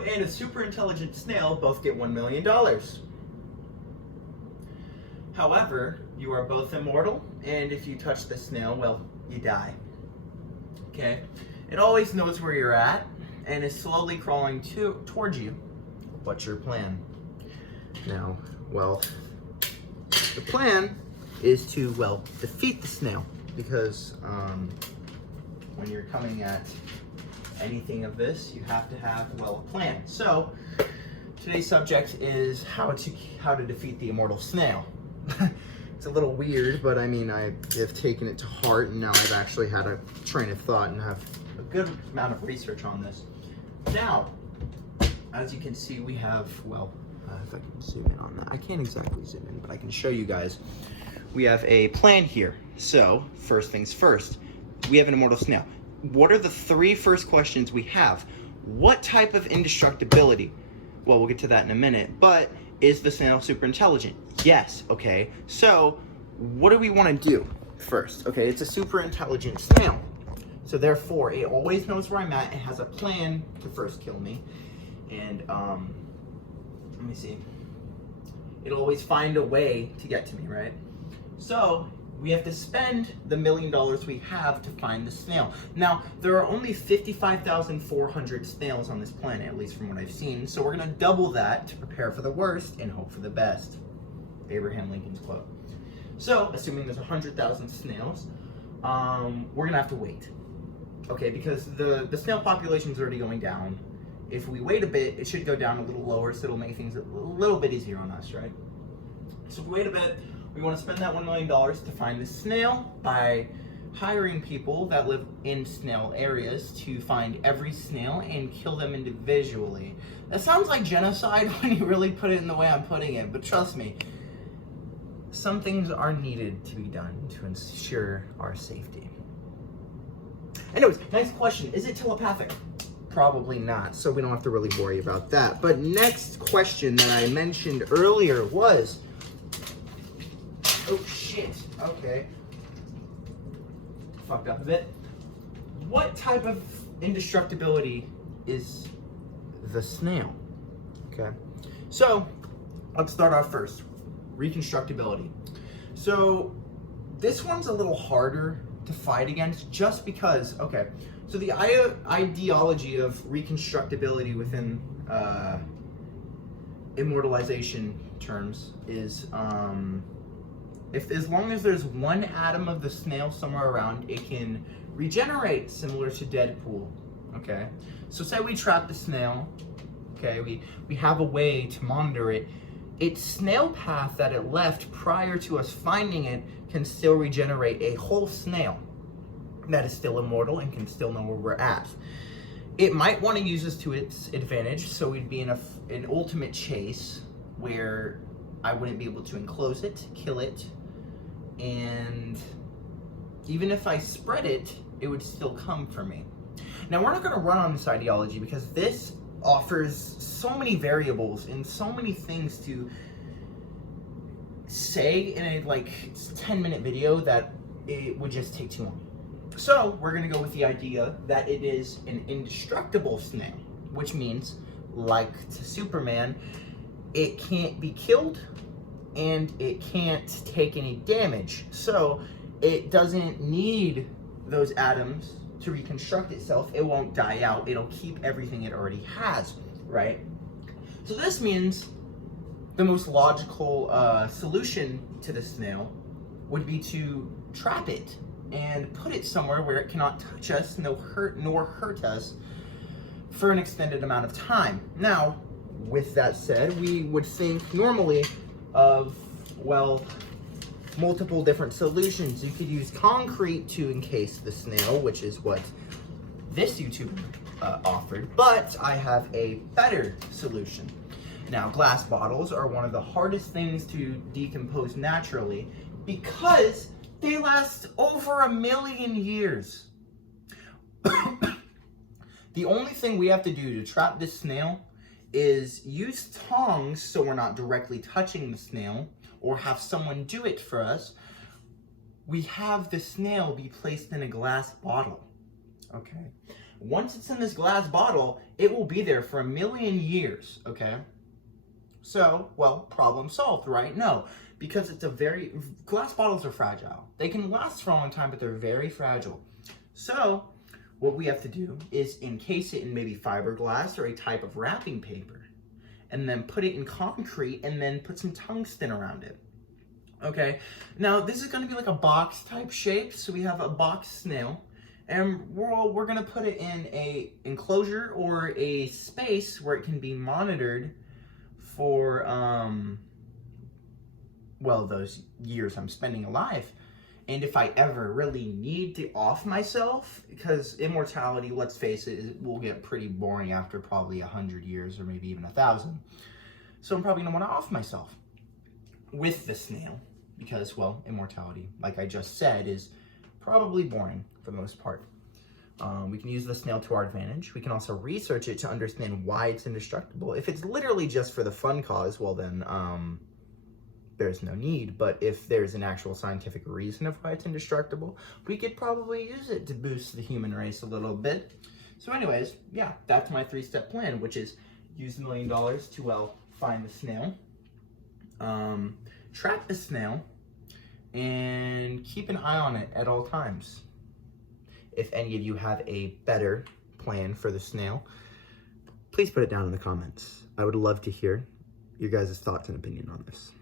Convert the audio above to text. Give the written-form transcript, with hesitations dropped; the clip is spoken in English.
You and a super intelligent snail both get $1 million. However, you are both immortal, and if you touch the snail, well, you die. Okay? It always knows where you're at, and is slowly crawling towards you. What's your plan? Now, well, the plan is to, well, defeat the snail, because when you're coming at anything of this, you have to have, well, a plan. So, today's subject is how to defeat the immortal snail. It's a little weird, but I mean, I have taken it to heart, and now I've actually had a train of thought and have a good amount of research on this. Now, as you can see, we have, well, if I can zoom in on that. I can't exactly zoom in, but I can show you guys. We have a plan here. So, first things first, we have an immortal snail. What are the three first questions we have? What type of indestructibility? Well, we'll get to that in a minute, but is the snail super intelligent? Yes, okay. So, what do we want to do first? Okay, it's a super intelligent snail. So therefore, it always knows where I'm at. It has a plan to first kill me. And, let me see. It'll always find a way to get to me, right? So, we have to spend the $1 million we have to find the snail. Now, there are only 55,400 snails on this planet, at least from what I've seen. So we're gonna double that to prepare for the worst and hope for the best. Abraham Lincoln's quote. So, assuming there's 100,000 snails, we're gonna have to wait. Okay, because the snail population is already going down. If we wait a bit, it should go down a little lower, so it'll make things a little bit easier on us, right? So if we wait a bit, we want to spend that $1 million to find the snail by hiring people that live in snail areas to find every snail and kill them individually. That sounds like genocide when you really put it in the way I'm putting it, but trust me, some things are needed to be done to ensure our safety. Anyways, next question, is it telepathic? Probably not, so we don't have to really worry about that. But next question that I mentioned earlier was, oh shit, okay. Fucked up a bit. What type of indestructibility is the snail? Okay, so let's start off first. Reconstructibility. So this one's a little harder to fight against just because, okay, so the ideology of reconstructibility within immortalization terms is as long as there's one atom of the snail somewhere around, it can regenerate, similar to Deadpool. Okay, so say we trap the snail. Okay, we have a way to monitor it. Its snail path that it left prior to us finding it can still regenerate a whole snail that is still immortal and can still know where we're at. It might want to use this to its advantage, so we'd be in an ultimate chase where I wouldn't be able to enclose it, kill it, and even if I spread it, it would still come for me. Now, we're not going to run on this ideology because this offers so many variables and so many things to say in a 10-minute video that it would just take too long. So we're going to go with the idea that it is an indestructible snail, which means, like to Superman, it can't be killed and it can't take any damage. So it doesn't need those atoms to reconstruct itself. It won't die out. It'll keep everything it already has, right? So this means the most logical solution to the snail would be to trap it and put it somewhere where it cannot touch us, nor hurt us for an extended amount of time. Now, with that said, we would think normally of, well, multiple different solutions. You could use concrete to encase the snail, which is what this YouTuber offered, but I have a better solution. Now, glass bottles are one of the hardest things to decompose naturally because they last over 1 million years. The only thing we have to do to trap this snail is use tongs so we're not directly touching the snail, or have someone do it for us. We have the snail be placed in a glass bottle. Okay. Once it's in this glass bottle, it will be there for 1,000,000 years, okay? So, well, problem solved, right? No, because glass bottles are fragile. They can last for a long time, but they're very fragile. So, what we have to do is encase it in maybe fiberglass or a type of wrapping paper, and then put it in concrete, and then put some tungsten around it. Okay, now this is going to be like a box type shape. So we have a box snail, and we're going to put it in a enclosure or a space where it can be monitored for well, those years I'm spending alive. And if I ever really need to off myself, because immortality, let's face it will get pretty boring after probably 100 years or maybe even 1,000. So I'm probably going to want to off myself with the snail, because, well, immortality, like I just said, is probably boring for the most part. We can use the snail to our advantage. We can also research it to understand why it's indestructible. If it's literally just for the fun cause, well then, there's no need. But if there's an actual scientific reason of why it's indestructible, we could probably use it to boost the human race a little bit. So anyways, yeah, that's my 3-step plan, which is use $1 million to, well, find the snail, trap the snail, and keep an eye on it at all times. If any of you have a better plan for the snail, please put it down in the comments. I would love to hear your guys' thoughts and opinion on this.